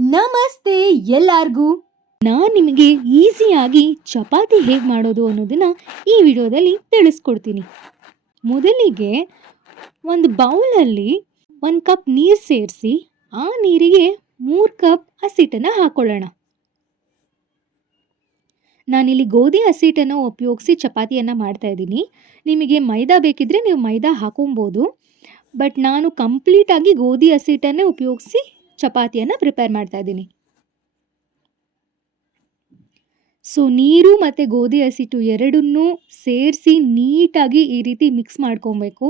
ನಮಸ್ತೆ ಎಲ್ಲಾರ್ಗೂ. ನಾನು ನಿಮಗೆ ಈಸಿಯಾಗಿ ಚಪಾತಿ ಹೇಗೆ ಮಾಡೋದು ಅನ್ನೋದನ್ನ ಈ ವಿಡಿಯೋದಲ್ಲಿ ತಿಳಿಸ್ಕೊಡ್ತೀನಿ. ಮೊದಲಿಗೆ ಒಂದು ಬೌಲಲ್ಲಿ 1 ಕಪ್ ನೀರು ಸೇರಿಸಿ ಆ ನೀರಿಗೆ 3 ಕಪ್ ಹಸಿಟ್ಟನ್ನು ಹಾಕೊಳ್ಳೋಣ. ನಾನಿಲ್ಲಿ ಗೋಧಿ ಹಸಿಟ್ಟನ್ನು ಉಪಯೋಗಿಸಿ ಚಪಾತಿಯನ್ನು ಮಾಡ್ತಾ ಇದ್ದೀನಿ. ನಿಮಗೆ ಮೈದಾ ಬೇಕಿದ್ರೆ ನೀವು ಮೈದಾ ಹಾಕೊಬೋದು. ಬಟ್ ನಾನು ಕಂಪ್ಲೀಟಾಗಿ ಗೋಧಿ ಹಸಿಟ್ಟನ್ನೇ ಉಪಯೋಗಿಸಿ ಚಪಾತಿಯನ್ನು ಪ್ರಿಪೇರ್ ಮಾಡ್ತಾ ಇದ್ದೀನಿ. ಸೊ ನೀರು ಮತ್ತು ಗೋಧಿ ಹಸಿಟ್ಟು ಎರಡನ್ನೂ ಸೇರಿಸಿ ನೀಟಾಗಿ ಈ ರೀತಿ ಮಿಕ್ಸ್ ಮಾಡ್ಕೊಬೇಕು.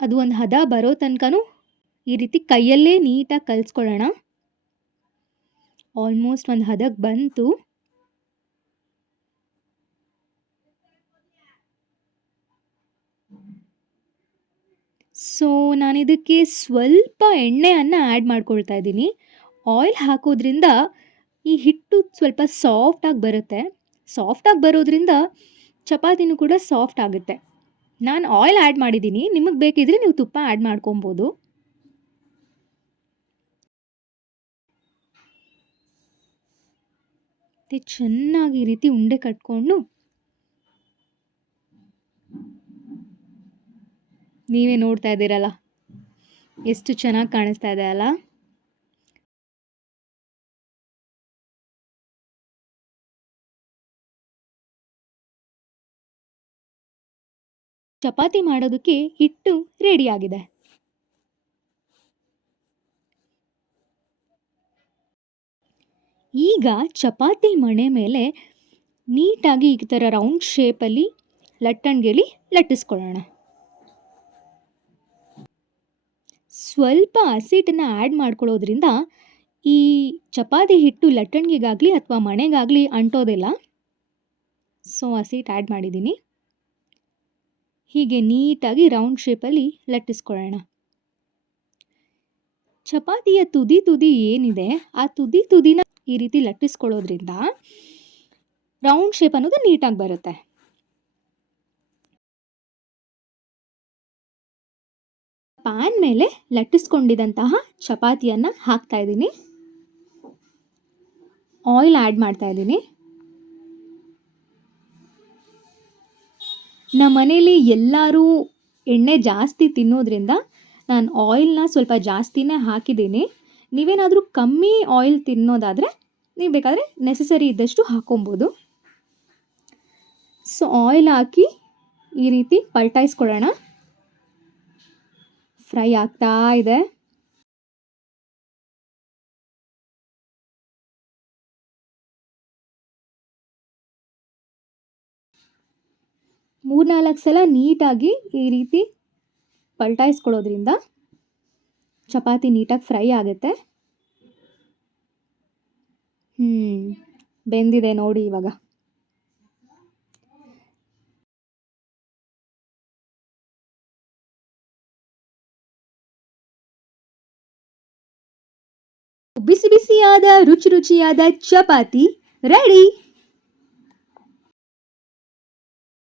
ಅದು ಒಂದು ಹದ ಬರೋ ತನಕನೂ ಈ ರೀತಿ ಕೈಯಲ್ಲೇ ನೀಟಾಗಿ ಕಲಿಸ್ಕೊಳ್ಳೋಣ. ಆಲ್ಮೋಸ್ಟ್ ಒಂದು ಹದಕ್ಕೆ ಬಂತು. ಸೊ ನಾನಿದಕ್ಕೆ ಸ್ವಲ್ಪ ಎಣ್ಣೆಯನ್ನು ಆ್ಯಡ್ ಮಾಡ್ಕೊಳ್ತಾ ಇದ್ದೀನಿ. ಆಯಿಲ್ ಹಾಕೋದ್ರಿಂದ ಈ ಹಿಟ್ಟು ಸ್ವಲ್ಪ ಸಾಫ್ಟಾಗಿ ಬರುತ್ತೆ. ಸಾಫ್ಟಾಗಿ ಬರೋದ್ರಿಂದ ಚಪಾತಿನೂ ಕೂಡ ಸಾಫ್ಟ್ ಆಗುತ್ತೆ. ನಾನು ಆಯಿಲ್ ಆ್ಯಡ್ ಮಾಡಿದ್ದೀನಿ. ನಿಮಗೆ ಬೇಕಿದ್ರೆ ನೀವು ತುಪ್ಪ ಆ್ಯಡ್ ಮಾಡ್ಕೊಬೋದು. ಮತ್ತು ಚೆನ್ನಾಗಿ ಈ ರೀತಿ ಉಂಡೆ ಕಟ್ಕೊಂಡು ನೀವೇ ನೋಡ್ತಾ ಇದ್ದೀರಲ್ಲ ಎಷ್ಟು ಚೆನ್ನಾಗಿ ಕಾಣಿಸ್ತಾ ಇದೆ ಅಲ್ಲ. ಚಪಾತಿ ಮಾಡೋದಕ್ಕೆ ಹಿಟ್ಟು ರೆಡಿಯಾಗಿದೆ. ಈಗ ಚಪಾತಿ ಮಣೆ ಮೇಲೆ ನೀಟಾಗಿ ಈ ಥರ ರೌಂಡ್ ಶೇಪಲ್ಲಿ ಲಟ್ಟಣಿಗೆಲಿ ಲಟ್ಟಿಸ್ಕೊಳ್ಳೋಣ. ಸ್ವಲ್ಪ ಹಸಿಟ್ಟನ್ನು ಆ್ಯಡ್ ಮಾಡ್ಕೊಳ್ಳೋದ್ರಿಂದ ಈ ಚಪಾತಿ ಹಿಟ್ಟು ಲಟ್ಟಣಿಗೆಗಾಗಲಿ ಅಥವಾ ಮಣೆಗಾಗಲಿ ಅಂಟೋದಿಲ್ಲ. ಸೊ ಹಸಿಟ್ಟು ಆ್ಯಡ್ ಮಾಡಿದ್ದೀನಿ. ಹೀಗೆ ನೀಟಾಗಿ ರೌಂಡ್ ಶೇಪಲ್ಲಿ ಲಟ್ಟಿಸ್ಕೊಳ್ಳೋಣ. ಚಪಾತಿಯ ತುದಿ ಏನಿದೆ ಆ ತುದಿನ ಈ ರೀತಿ ಲಟ್ಟಿಸ್ಕೊಳ್ಳೋದ್ರಿಂದ ರೌಂಡ್ ಶೇಪ್ ಅನ್ನೋದು ನೀಟಾಗಿ ಬರುತ್ತೆ. ಪ್ಯಾನ್ ಮೇಲೆ ಲಟ್ಟಿಸ್ಕೊಂಡಿದ್ದಂತಹ ಚಪಾತಿಯನ್ನು ಹಾಕ್ತಾ ಇದ್ದೀನಿ. ಆಯಿಲ್ ಆ್ಯಡ್ ಮಾಡ್ತಾ ಇದ್ದೀನಿ. ನಮ್ಮ ಮನೇಲಿ ಎಲ್ಲರೂ ಎಣ್ಣೆ ಜಾಸ್ತಿ ತಿನ್ನೋದ್ರಿಂದ ನಾನು ಆಯಿಲ್ನ ಸ್ವಲ್ಪ ಜಾಸ್ತಿನೇ ಹಾಕಿದ್ದೀನಿ. ನೀವೇನಾದರೂ ಕಮ್ಮಿ ಆಯಿಲ್ ತಿನ್ನೋದಾದರೆ ನೀವು ಬೇಕಾದರೆ ನೆಸಸರಿ ಇದ್ದಷ್ಟು ಹಾಕೊಬೋದು. ಸೊ ಆಯಿಲ್ ಹಾಕಿ ಈ ರೀತಿ ಪಲ್ಟಾಯಿಸ್ಕೊಳ್ಳೋಣ. ಫ್ರೈ ಆಗ್ತಾ ಇದೆ. ಮೂರ್ನಾಲ್ಕು ಸಲ ನೀಟಾಗಿ ಈ ರೀತಿ ಪಲ್ಟಾಯಿಸ್ಕೊಳ್ಳೋದ್ರಿಂದ ಚಪಾತಿ ನೀಟಾಗಿ ಫ್ರೈ ಆಗುತ್ತೆ. ಬೆಂದಿದೆ ನೋಡಿ ಇವಾಗ. ಬಿಸಿ ಬಿಸಿಯಾದ ರುಚಿಯಾದ ಚಪಾತಿ ರೆಡಿ.